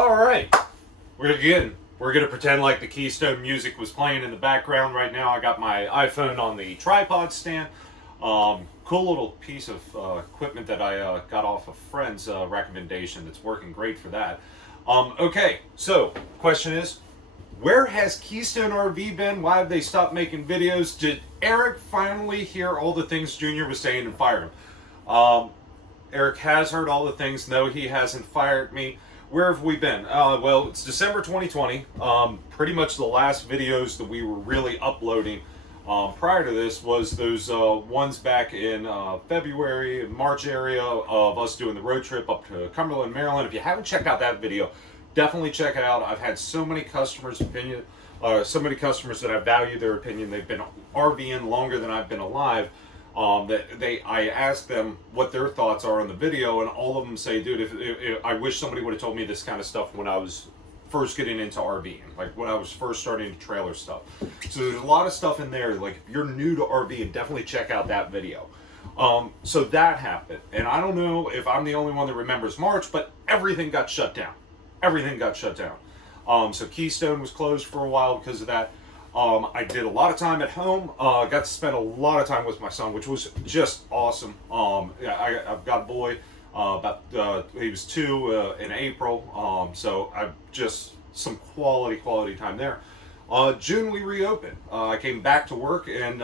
All right, we're gonna pretend like the Keystone music was playing in the background right now. I got my iPhone on the tripod stand. Cool little piece of equipment that I got off a friend's recommendation that's working great for that. Okay, so question is, where has Keystone RV been? Why have they stopped making videos? Did Eric finally hear all the things Junior was saying and fire him? Eric has heard all the things. No, he hasn't fired me. Where have we been? Well, it's December 2020. Pretty much the last videos that we were really uploading prior to this was those ones back in February, March area of us doing the road trip up to Cumberland, Maryland. If you haven't checked out that video, definitely check it out. I've had so many customers' opinion, so many customers that I value their opinion. They've been RVing longer than I've been alive. I asked them what their thoughts are on the video, and all of them say, dude, if I wish somebody would have told me this kind of stuff when I was first getting into RVing, like when I was first starting to trailer stuff. So there's a lot of stuff in there. Like if you're new to RVing, definitely check out that video. So that happened, and I don't know if I'm the only one that remembers March, but everything got shut down. Everything got shut down. So Keystone was closed for a while because of that. I did a lot of time at home. Got to spend a lot of time with my son, which was just awesome. I've got a boy. He was 2 in April. So I've just some quality time there. June we reopened. I came back to work, and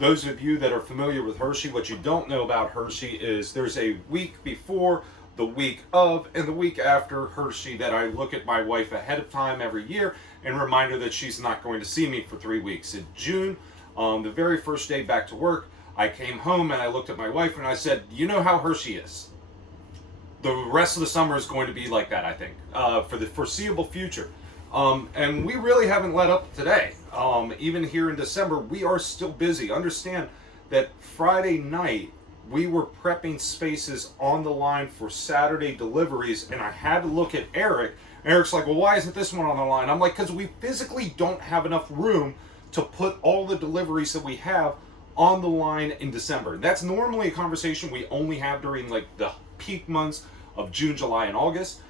those of you that are familiar with Hershey, what you don't know about Hershey is there's a week before, the week of, and the week after Hershey that I look at my wife ahead of time every year and remind her that she's not going to see me for 3 weeks. In June, the very first day back to work, I came home and I looked at my wife and I said, you know how Hershey is. The rest of the summer is going to be like that, I think, for the foreseeable future. And we really haven't let up today. Even here in December, we are still busy. Understand that Friday night, we were prepping spaces on the line for Saturday deliveries, and I had to look at Eric. Eric's like, well, why isn't this one on the line? I'm like, because we physically don't have enough room to put all the deliveries that we have on the line in December. That's normally a conversation we only have during like the peak months of June, July, and August.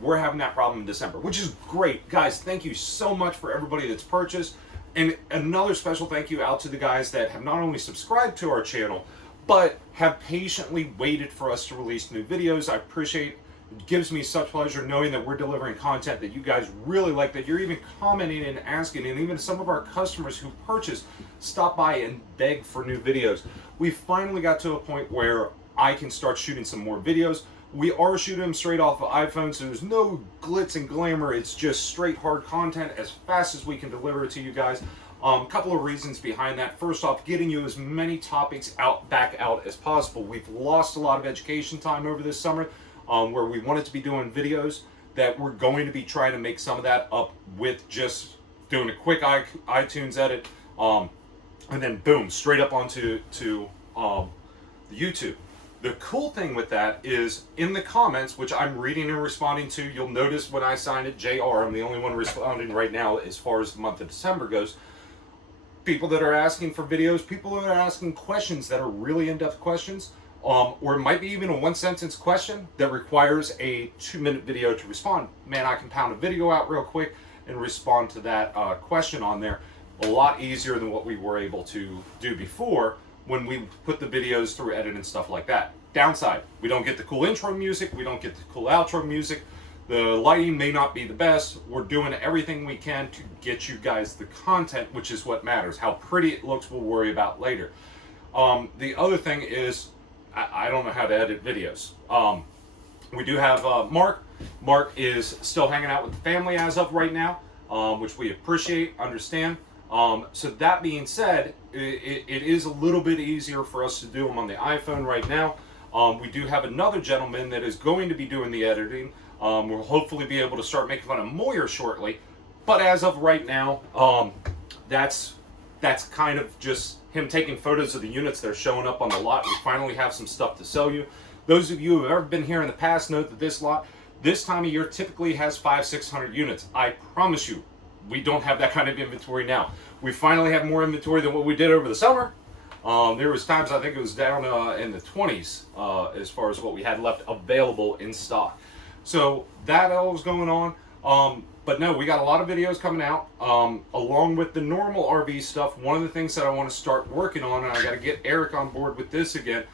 We're having that problem in December, which is great. Guys, thank you so much for everybody that's purchased. And another special thank you out to the guys that have not only subscribed to our channel, but have patiently waited for us to release new videos. I appreciate it. Gives me such pleasure knowing that we're delivering content that you guys really like, that you're even commenting and asking, and even some of our customers who purchase stop by and beg for new videos. We finally got to a point where I can start shooting some more videos. We are shooting them straight off of iPhone, so there's no glitz and glamour. It's just straight hard content as fast as we can deliver it to you guys. Couple of reasons behind that. First off, getting you as many topics back out as possible. We've lost a lot of education time over this summer, where we wanted to be doing videos that we're going to be trying to make some of that up with just doing a quick iTunes edit, and then boom, straight up onto YouTube. The cool thing with that is in the comments, which I'm reading and responding to, you'll notice when I sign it, JR, I'm the only one responding right now as far as the month of December goes. People that are asking for videos, people that are asking questions that are really in-depth questions, or it might be even a one-sentence question that requires a 2-minute video to respond. Man, I can pound a video out real quick and respond to that question on there a lot easier than what we were able to do before when we put the videos through edit and stuff like that. Downside, we don't get the cool intro music, we don't get the cool outro music. The lighting may not be the best. We're doing everything we can to get you guys the content, which is what matters. How pretty it looks, we'll worry about later. The other thing is, I don't know how to edit videos. We do have Mark. Mark is still hanging out with the family as of right now, which we appreciate, understand. So that being said, it is a little bit easier for us to do them on the iPhone right now. We do have another gentleman that is going to be doing the editing. We'll hopefully be able to start making fun of Moyer shortly, but as of right now, that's kind of just him taking photos of the units that are showing up on the lot. We finally have some stuff to sell you. Those of you who have ever been here in the past know that this lot, this time of year, typically has 500-600 units. I promise you, we don't have that kind of inventory now. We finally have more inventory than what we did over the summer. There was times I think it was down in the 20s as far as what we had left available in stock. So that all is going on. But no, we got a lot of videos coming out. Along with the normal RV stuff, one of the things that I want to start working on, and I got to get Eric on board with this again.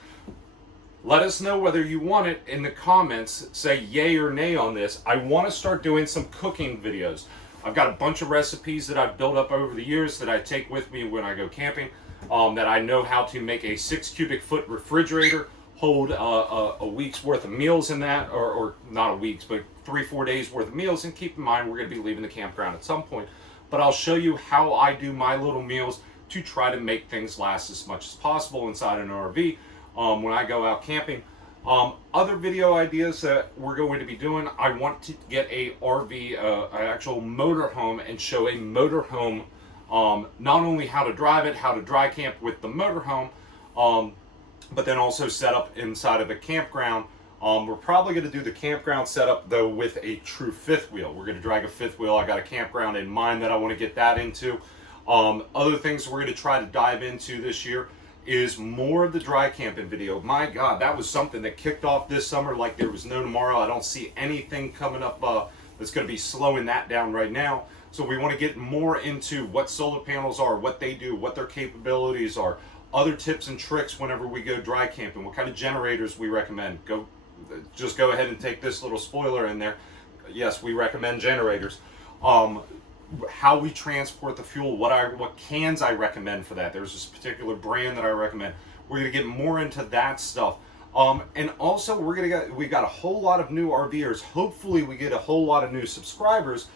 Let us know whether you want it in the comments. Say yay or nay on this. I want to start doing some cooking videos. I've got a bunch of recipes that I've built up over the years that I take with me when I go camping. That I know how to make a 6 cubic foot refrigerator hold a week's worth of meals in that, or not a week's, but 3-4 days worth of meals. And keep in mind, we're going to be leaving the campground at some point. But I'll show you how I do my little meals to try to make things last as much as possible inside an RV when I go out camping. Other video ideas that we're going to be doing, I want to get a RV, an actual motorhome, and show a motorhome, not only how to drive it, how to dry camp with the motorhome, but then also set up inside of a campground. We're probably going to do the campground setup though with a true fifth wheel. We're going to drag a fifth wheel. I got a campground in mind that I want to get that into. Other things we're going to try to dive into this year is more of the dry camping video. My God, that was something that kicked off this summer like there was no tomorrow. I don't see anything coming up that's going to be slowing that down right now. So we want to get more into what solar panels are, what they do, what their capabilities are, other tips and tricks whenever we go dry camping, what kind of generators we recommend. Just go ahead and take this little spoiler in there. Yes, we recommend generators. How we transport the fuel, what cans I recommend for that. There's this particular brand that I recommend. We're gonna get more into that stuff. And also we got a whole lot of new RVers. Hopefully we get a whole lot of new subscribers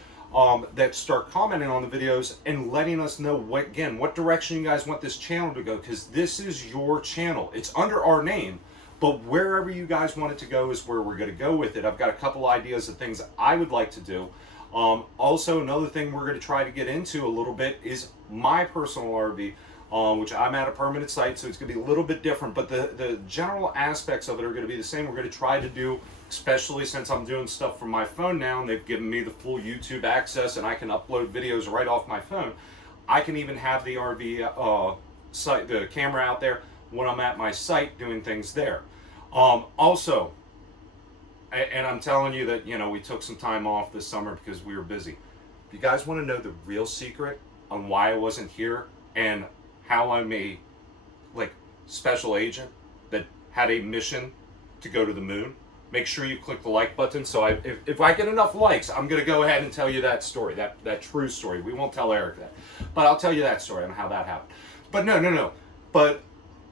that start commenting on the videos and letting us know what direction you guys want this channel to go, because this is your channel. It's under our name, but wherever you guys want it to go is where we're going to go with it. I've got a couple ideas of things I would like to do. Also, another thing we're going to try to get into a little bit is my personal RV, which I'm at a permanent site, so it's going to be a little bit different, but the general aspects of it are going to be the same. We're going to try to do, especially since I'm doing stuff from my phone now, and they've given me the full YouTube access, and I can upload videos right off my phone. I can even have the RV site, the camera out there when I'm at my site doing things there. Also, and I'm telling you that, we took some time off this summer because we were busy. If you guys want to know the real secret on why I wasn't here and how I'm a special agent that had a mission to go to the moon, make sure you click the like button. So if I get enough likes, I'm going to go ahead and tell you that story, that true story. We won't tell Eric that, but I'll tell you that story on how that happened. But no. But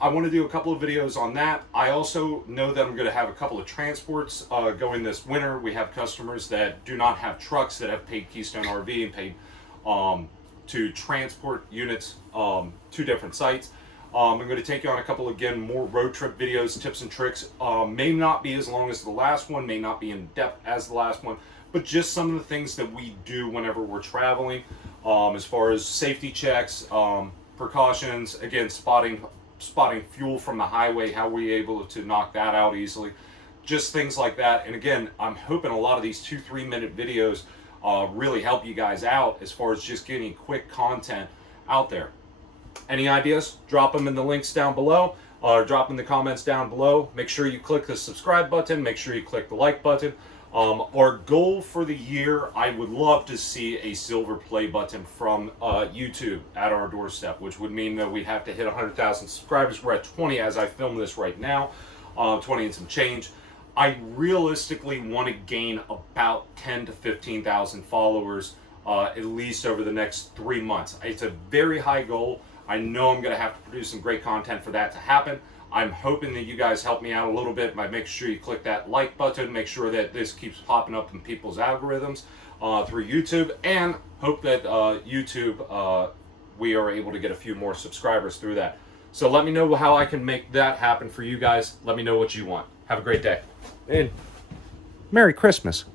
I want to do a couple of videos on that. I also know that I'm going to have a couple of transports going this winter. We have customers that do not have trucks that have paid Keystone RV and paid to transport units to different sites. I'm going to take you on a couple, again, more road trip videos, tips and tricks. May not be as long as the last one, may not be in depth as the last one, but just some of the things that we do whenever we're traveling, as far as safety checks, precautions, again, spotting fuel from the highway, how we're able to knock that out easily, just things like that. And again, I'm hoping a lot of these 2-3 minute videos really help you guys out as far as just getting quick content out there. Any ideas? Drop them in the links down below, or drop in the comments down below. Make sure you click the subscribe button, make sure you click the like button. Our goal for the year, I would love to see a silver play button from YouTube at our doorstep, which would mean that we'd have to hit 100,000 subscribers. We're at 20 as I film this right now, 20 and some change. I realistically want to gain about 10 to 15,000 followers at least over the next 3 months. It's a very high goal. I know I'm going to have to produce some great content for that to happen. I'm hoping that you guys help me out a little bit by making sure you click that like button, make sure that this keeps popping up in people's algorithms through YouTube, and hope that YouTube, we are able to get a few more subscribers through that. So let me know how I can make that happen for you guys. Let me know what you want. Have a great day. And Merry Christmas.